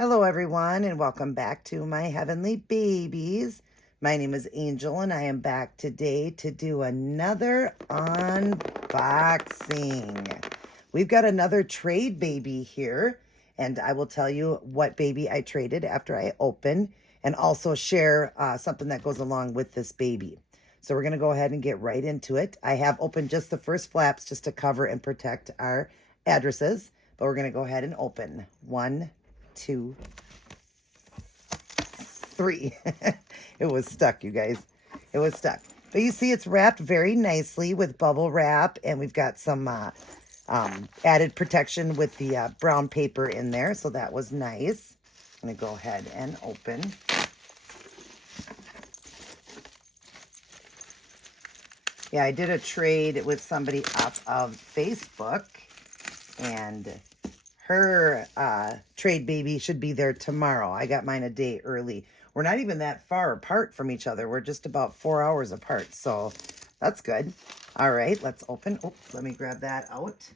Hello, everyone, and welcome back to my heavenly babies. My name is Angel, and I am back today to do another unboxing. We've got another trade baby here, and I will tell you what baby I traded after I open, and also share something that goes along with this baby. So we're going to go ahead and get right into it. I have opened just the first flaps just to cover and protect our addresses, but we're going to go ahead and open 1, 2, 3. It was stuck, you guys. It was stuck. But you see it's wrapped very nicely with bubble wrap, and we've got some added protection with the brown paper in there, so that was nice. I'm going to go ahead and open. Yeah, I did a trade with somebody off of Facebook, and her trade baby should be there tomorrow. I got mine a day early. We're not even that far apart from each other. We're just about 4 hours apart, so that's good. All right, let's open. Oh, let me grab that out.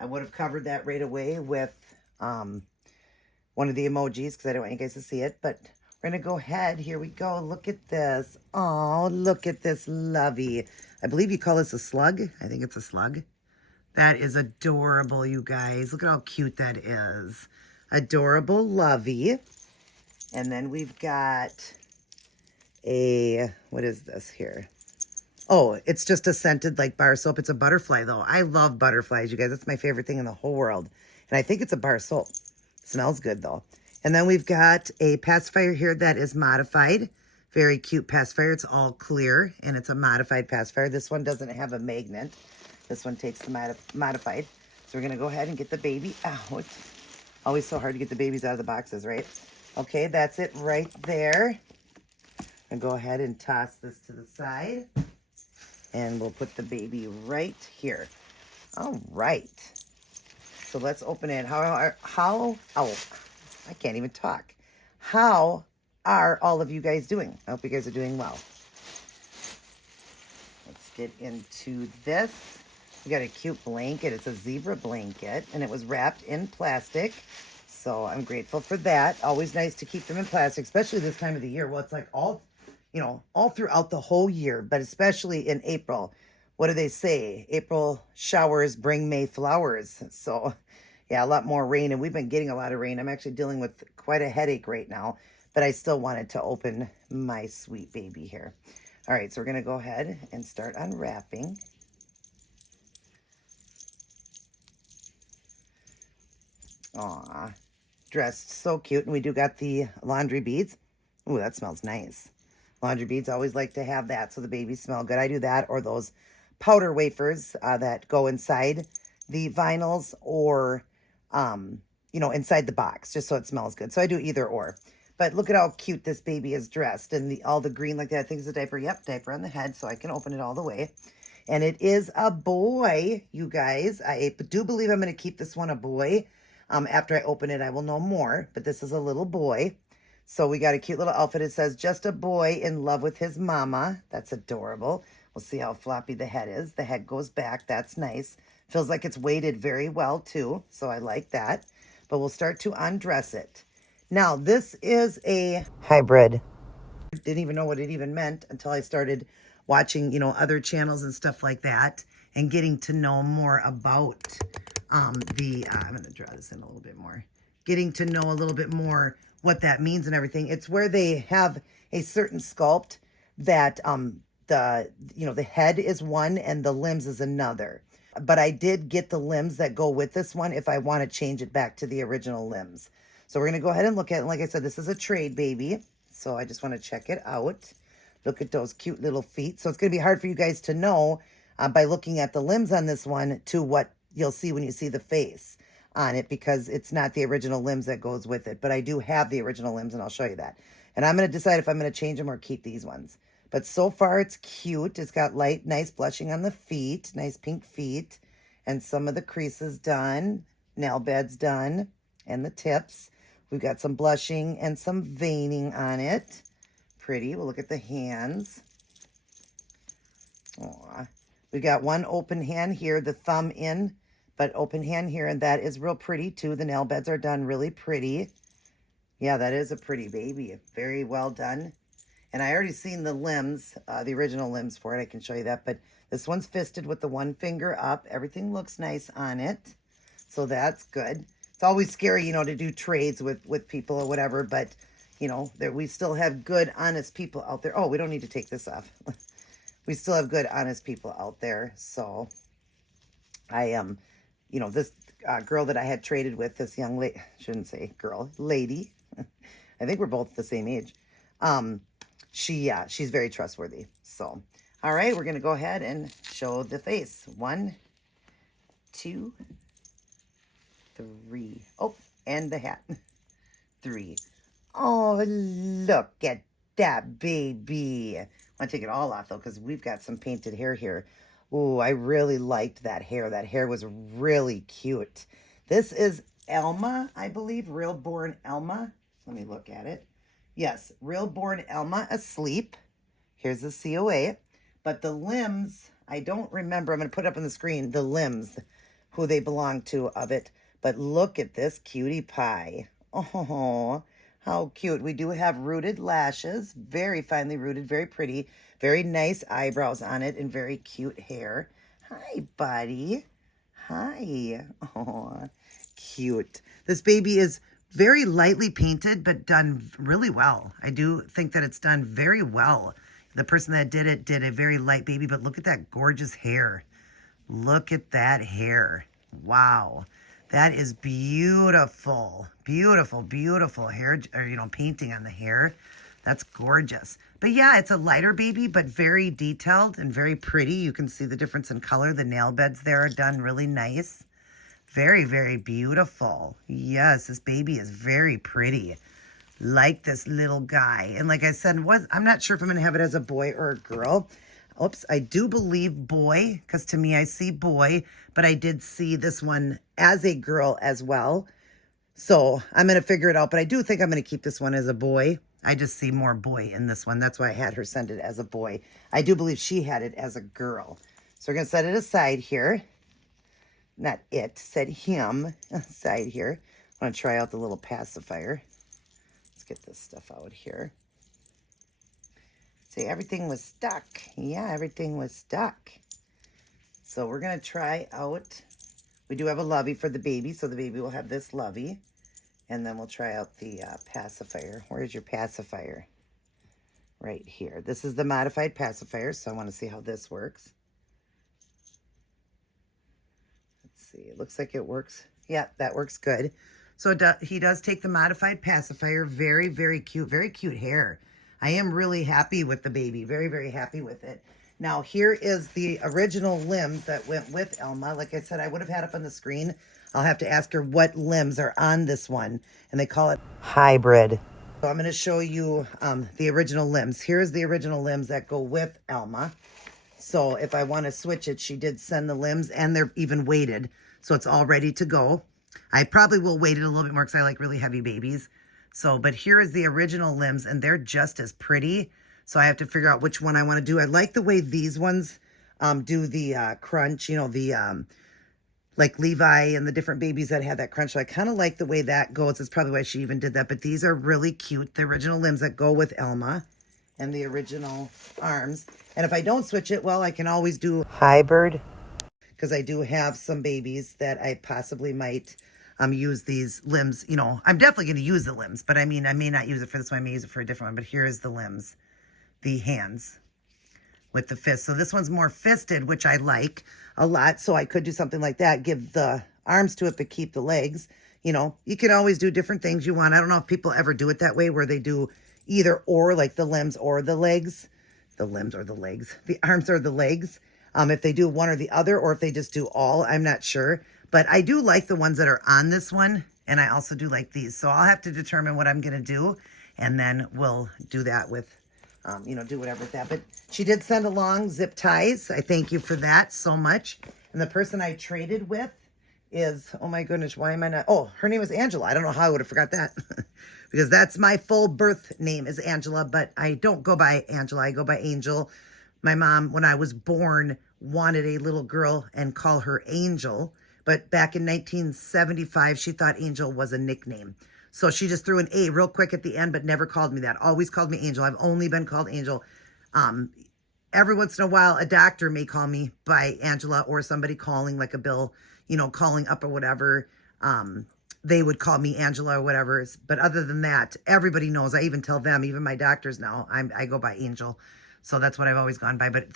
I would have covered that right away with one of the emojis because I don't want you guys to see it, but we're going to go ahead. Here we go. Look at this. Oh, look at this lovey. I believe you call this a slug. I think it's a slug. That is adorable, you guys. Look at how cute that is. Adorable lovey. And then we've got a, what is this here? Oh, it's just a scented like bar soap. It's a butterfly though. I love butterflies, you guys. That's my favorite thing in the whole world. And I think it's a bar soap. Smells good though. And then we've got a pacifier here that is modified. Very cute pacifier. It's all clear and it's a modified pacifier. This one doesn't have a magnet. This one takes the modified. So we're going to go ahead and get the baby out. Always so hard to get the babies out of the boxes, right? Okay, that's it right there. And go ahead and toss this to the side. And we'll put the baby right here. All right. So let's open it. Oh, I can't even talk. How are all of you guys doing? I hope you guys are doing well. Let's get into this. We got a cute blanket. It's a zebra blanket, and it was wrapped in plastic. So I'm grateful for that. Always nice to keep them in plastic, especially this time of the year. Well, it's like all throughout the whole year, but especially in April. What do they say? April showers bring May flowers. So yeah, a lot more rain, and we've been getting a lot of rain. I'm actually dealing with quite a headache right now, but I still wanted to open my sweet baby here. All right, so we're going to go ahead and start unwrapping. Aw, dressed so cute. And we do got the laundry beads. Ooh, that smells nice. Laundry beads, always like to have that so the babies smell good. I do that, or those powder wafers that go inside the vinyls, or inside the box, just so it smells good. So I do either or. But look at how cute this baby is dressed, and all the green like that. I think it's a diaper. Yep, diaper on the head, so I can open it all the way. And it is a boy, you guys. I do believe I'm going to keep this one a boy. After I open it, I will know more, but this is a little boy. So we got a cute little outfit. It says, just a boy in love with his mama. That's adorable. We'll see how floppy the head is. The head goes back. That's nice. Feels like it's weighted very well, too. So I like that. But we'll start to undress it. Now, this is a hybrid. Didn't even know what it even meant until I started watching, other channels and stuff like that, and getting to know more about I'm going to draw this in a little bit more. Getting to know a little bit more what that means and everything. It's where they have a certain sculpt that the head is one and the limbs is another. But I did get the limbs that go with this one if I want to change it back to the original limbs. So we're going to go ahead and look at it. Like I said, this is a trade baby. So I just want to check it out. Look at those cute little feet. So it's going to be hard for you guys to know by looking at the limbs on this one to what you'll see when you see the face on it, because it's not the original limbs that goes with it. But I do have the original limbs, and I'll show you that. And I'm going to decide if I'm going to change them or keep these ones. But so far, it's cute. It's got light, nice blushing on the feet, nice pink feet, and some of the creases done, nail beds done, and the tips. We've got some blushing and some veining on it. Pretty. We'll look at the hands. Aww. We got one open hand here, the thumb in, but open hand here, and that is real pretty too. The nail beds are done really pretty. Yeah, that is a pretty baby. Very well done. And I already seen the limbs, the original limbs for it. I can show you that. But this one's fisted with the one finger up. Everything looks nice on it. So that's good. It's always scary, to do trades with people or whatever. But, we still have good, honest people out there. Oh, we don't need to take this off. We still have good, honest people out there. So I am, this girl that I had traded with, this young lady, shouldn't say girl, lady. I think we're both the same age. She's very trustworthy. So, all right, we're going to go ahead and show the face. 1, 2, 3. Oh, and the hat. 3. Oh, look at that baby. I want to take it all off, though, because we've got some painted hair here. Oh, I really liked that hair. That hair was really cute. This is Elma, I believe. Reborn Elma. Let me look at it. Yes, Reborn Elma asleep. Here's the COA. But the limbs, I don't remember. I'm going to put up on the screen the limbs, who they belong to of it. But look at this cutie pie. Oh, how cute. We do have rooted lashes. Very finely rooted, very pretty. Very nice eyebrows on it and very cute hair. Hi, buddy. Hi. Oh, cute. This baby is very lightly painted, but done really well. I do think that it's done very well. The person that did it did a very light baby, but look at that gorgeous hair. Look at that hair. Wow. That is beautiful. Beautiful, beautiful hair, or, painting on the hair. That's gorgeous. But yeah, it's a lighter baby, but very detailed and very pretty. You can see the difference in color. The nail beds there are done really nice. Very, very beautiful. Yes, this baby is very pretty. Like this little guy. And like I said, I'm not sure if I'm going to have it as a boy or a girl. Oops, I do believe boy, because to me I see boy, but I did see this one as a girl as well. So I'm going to figure it out, but I do think I'm going to keep this one as a boy. I just see more boy in this one. That's why I had her send it as a boy. I do believe she had it as a girl. So we're going to set it aside here. Not it, said him aside here. I want to try out the little pacifier. Let's get this stuff out here. See, everything was stuck. Yeah, everything was stuck. So we're going to try out. We do have a lovey for the baby, so the baby will have this lovey. And then we'll try out the pacifier. Where's your pacifier? Right here. This is the modified pacifier, so I want to see how this works. Let's see. It looks like it works. Yeah, that works good. So he does take the modified pacifier. Very, very cute. Very cute hair. I am really happy with the baby. Very, very happy with it. Now, here is the original limbs that went with Elma. Like I said, I would have had up on the screen. I'll have to ask her what limbs are on this one. And they call it hybrid. So I'm going to show you the original limbs. Here's the original limbs that go with Elma. So if I want to switch it, she did send the limbs, and they're even weighted. So it's all ready to go. I probably will weight it a little bit more because I like really heavy babies. So, but here is the original limbs, and they're just as pretty. So I have to figure out which one I want to do. I like the way these ones do the crunch, like Levi and the different babies that had that crunch. So I kind of like the way that goes. It's probably why she even did that. But these are really cute. The original limbs that go with Elma and the original arms. And if I don't switch it, well, I can always do hybrid, because I do have some babies that I possibly might use these limbs. I'm definitely going to use the limbs, but I mean, I may not use it for this one. I may use it for a different one. But here is the limbs, the hands with the fist. So this one's more fisted, which I like a lot. So I could do something like that, give the arms to it, but keep the legs. You can always do different things you want. I don't know if people ever do it that way, where they do either or, like the limbs or the legs. The limbs or the legs. The arms or the legs. If they do one or the other, or if they just do all, I'm not sure. But I do like the ones that are on this one, and I also do like these. So I'll have to determine what I'm going to do, and then we'll do that with, do whatever with that. But she did send along zip ties. I thank you for that so much. And the person I traded with is, oh my goodness, why am I not? Oh, her name is Angela. I don't know how I would have forgot that. Because that's my full birth name is Angela, but I don't go by Angela. I go by Angel. My mom, when I was born, wanted a little girl and call her Angel. But back in 1975, she thought Angel was a nickname. So she just threw an A real quick at the end, but never called me that. Always called me Angel. I've only been called Angel. Every once in a while, a doctor may call me by Angela, or somebody calling, like a bill, calling up or whatever. They would call me Angela or whatever. But other than that, everybody knows. I even tell them, even my doctors now, I go by Angel. So that's what I've always gone by. But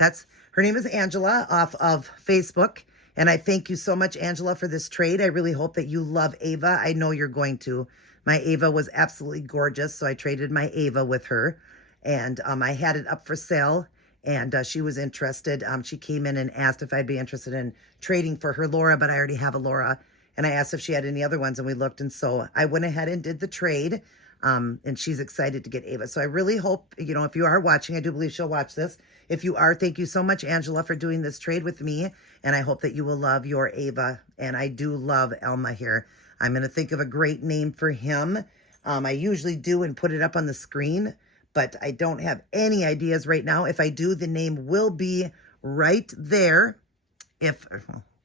her name is Angela off of Facebook. And I thank you so much, Angela, for this trade. I really hope that you love Ava. I know you're going to. My Ava was absolutely gorgeous, so I traded my Ava with her. And I had it up for sale, and she was interested. She came in and asked if I'd be interested in trading for her Laura, but I already have a Laura. And I asked if she had any other ones, and we looked. And so I went ahead and did the trade. And she's excited to get Ava. So I really hope, if you are watching, I do believe she'll watch this. If you are, thank you so much, Angela, for doing this trade with me. And I hope that you will love your Ava. And I do love Elma here. I'm going to think of a great name for him. I usually do and put it up on the screen, but I don't have any ideas right now. If I do, the name will be right there.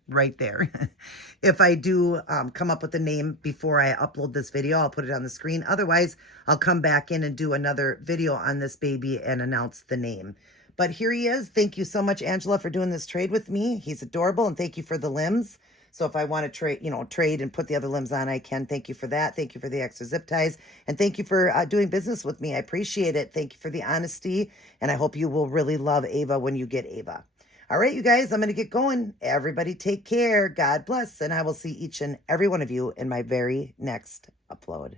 Right there. If I do come up with a name before I upload this video, I'll put it on the screen. Otherwise, I'll come back in and do another video on this baby and announce the name. But here he is. Thank you so much, Angela, for doing this trade with me. He's adorable, and thank you for the limbs. So if I want to trade and put the other limbs on, I can. Thank you for that. Thank you for the extra zip ties. And thank you for doing business with me. I appreciate it. Thank you for the honesty. And I hope you will really love Ava when you get Ava. All right, you guys, I'm going to get going. Everybody take care. God bless. And I will see each and every one of you in my very next upload.